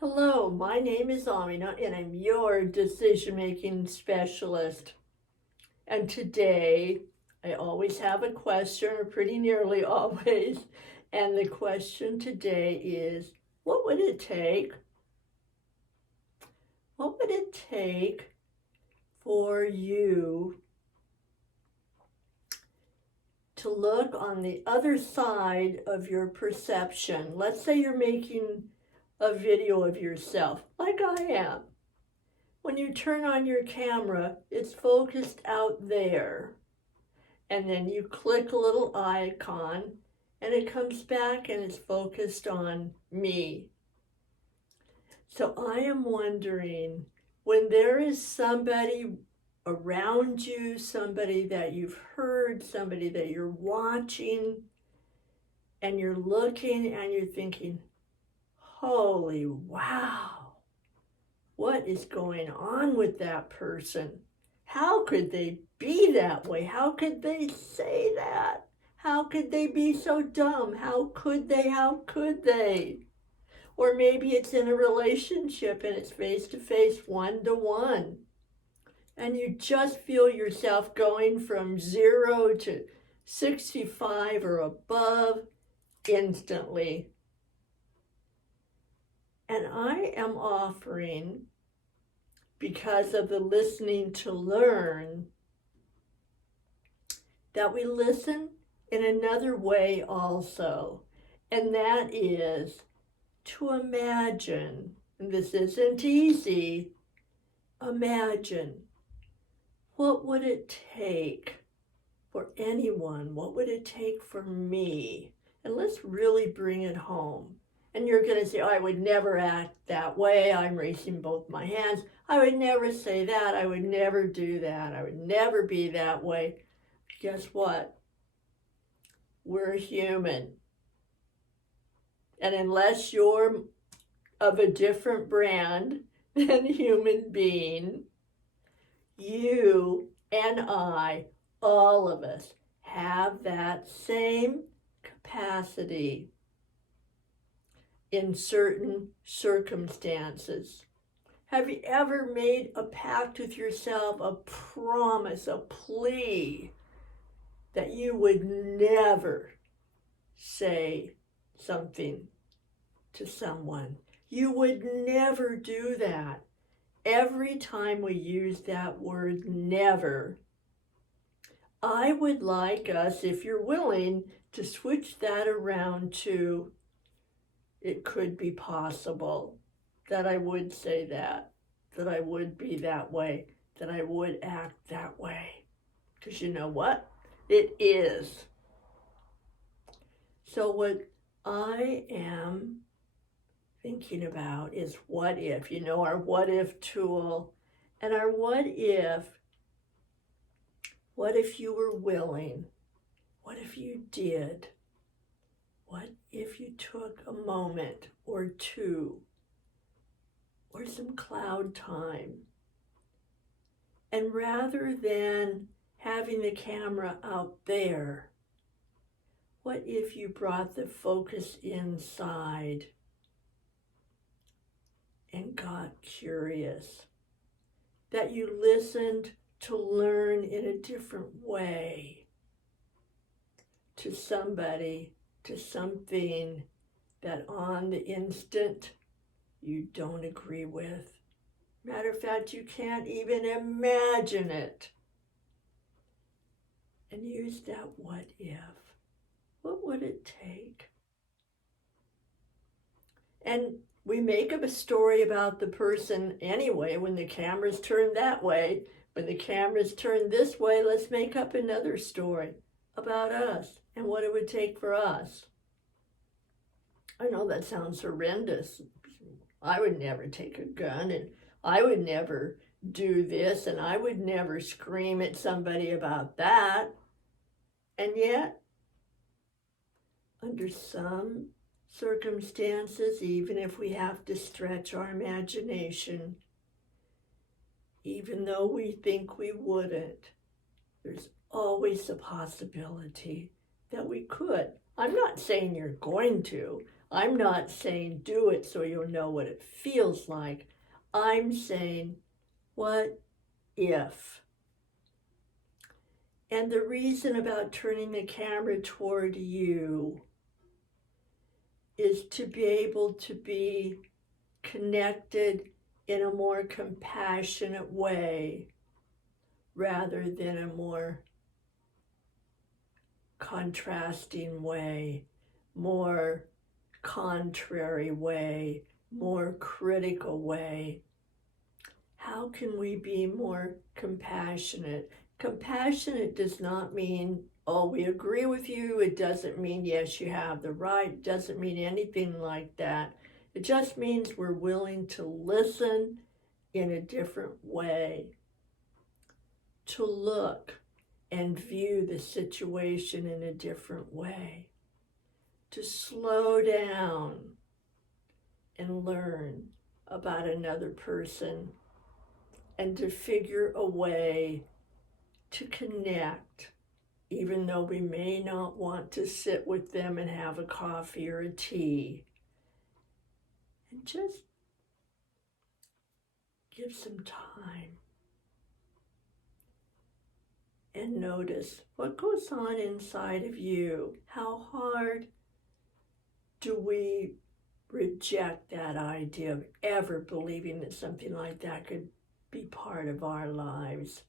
Hello, my name is Amina and I'm your decision making specialist. And today I always have a question, or pretty nearly always. And the question today is, what would it take? What would it take for you to look on the other side of your perception? Let's say you're making a video of yourself, like I am. When you turn on your camera, it's focused out there. And then you click a little icon and it comes back and it's focused on me. So I am wondering, when there is somebody around you, somebody that you've heard, somebody that you're watching, and you're looking and you're thinking, holy wow, what is going on with that person? How could they be that way? How could they say that? How could they be so dumb? How could they? How could they? Or maybe it's in a relationship and it's face to face, one to one. And you just feel yourself going from 0 to 65 or above instantly. And I am offering, because of the listening to learn, that we listen in another way also. And that is to imagine, and this isn't easy, imagine, what would it take for anyone? What would it take for me? And let's really bring it home. And you're going to say, oh, I would never act that way. I'm raising both my hands. I would never say that. I would never do that. I would never be that way. Guess what? We're human. And unless you're of a different brand than human being, you and I, all of us, have that same capacity in certain circumstances. Have you ever made a pact with yourself, a promise, a plea that you would never say something to someone? You would never do that. Every time we use that word never, I would like us, if you're willing, to switch that around to it could be possible that I would say that I would be that way, that I would act that way. Because you know what? It is. So what I am thinking about is what if, our what if tool. And our what if you were willing? What if you did? What if you took a moment or two or some cloud time, and rather than having the camera out there, what if you brought the focus inside and got curious? That you listened to learn in a different way to somebody, to something that on the instant you don't agree with. Matter of fact, you can't even imagine it. And use that what if. What would it take? And we make up a story about the person anyway. When the camera's turned that way, when the camera's turned this way, let's make up another story about us and what it would take for us. I know that sounds horrendous. I would never take a gun, and I would never do this, and I would never scream at somebody about that. And yet, under some circumstances, even if we have to stretch our imagination, even though we think we wouldn't, there's always a possibility that we could. I'm not saying you're going to. I'm not saying do it so you'll know what it feels like. I'm saying, what if? And the reason about turning the camera toward you is to be able to be connected in a more compassionate way rather than a more contrasting way, more contrary way, more critical way. How can we be more compassionate? Compassionate does not mean, oh, we agree with you. It doesn't mean, yes, you have the right. It doesn't mean anything like that. It just means we're willing to listen in a different way, to look and view the situation in a different way, to slow down and learn about another person, and to figure a way to connect, even though we may not want to sit with them and have a coffee or a tea. And just give some time and notice what goes on inside of you. How hard do we reject that idea of ever believing that something like that could be part of our lives?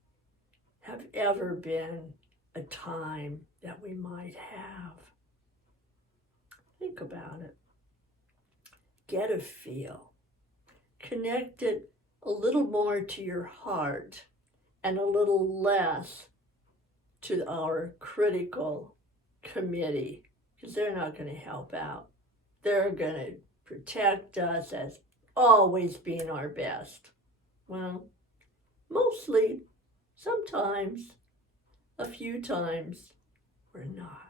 Have ever been a time that we might have? Think about it. Get a feel. Connect it a little more to your heart and a little less to our critical committee, because they're not going to help out. They're going to protect us as always being our best. Well, mostly, sometimes, a few times, we're not.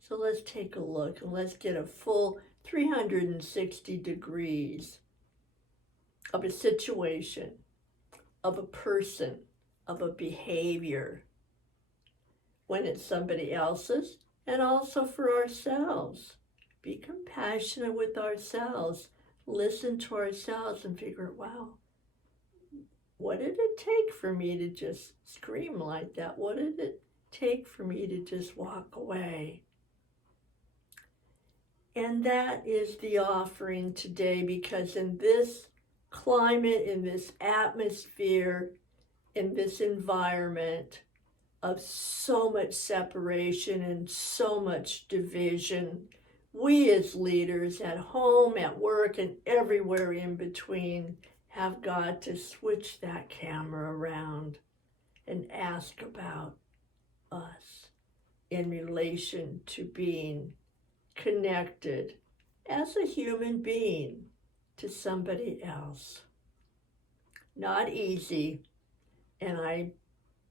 So let's take a look and let's get a full 360 degrees of a situation, of a person, of a behavior, when it's somebody else's, and also for ourselves. Be compassionate with ourselves. Listen to ourselves and figure, wow, what did it take for me to just scream like that? What did it take for me to just walk away? And that is the offering today, because in this climate, in this atmosphere, in this environment of so much separation and so much division, we as leaders at home, at work, and everywhere in between have got to switch that camera around and ask about us in relation to being connected as a human being to somebody else. Not easy, and I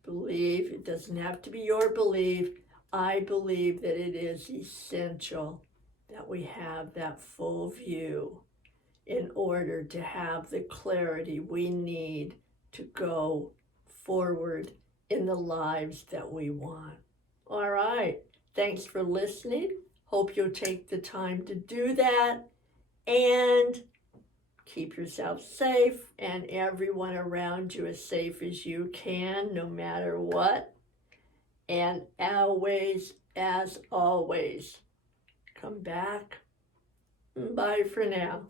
believe it doesn't have to be your belief. I believe that it is essential that we have that full view in order to have the clarity we need to go forward in the lives that we want. All right, thanks for listening. Hope you'll take the time to do that and keep yourself safe and everyone around you as safe as you can, no matter what. And always, as always, come back. Bye for now.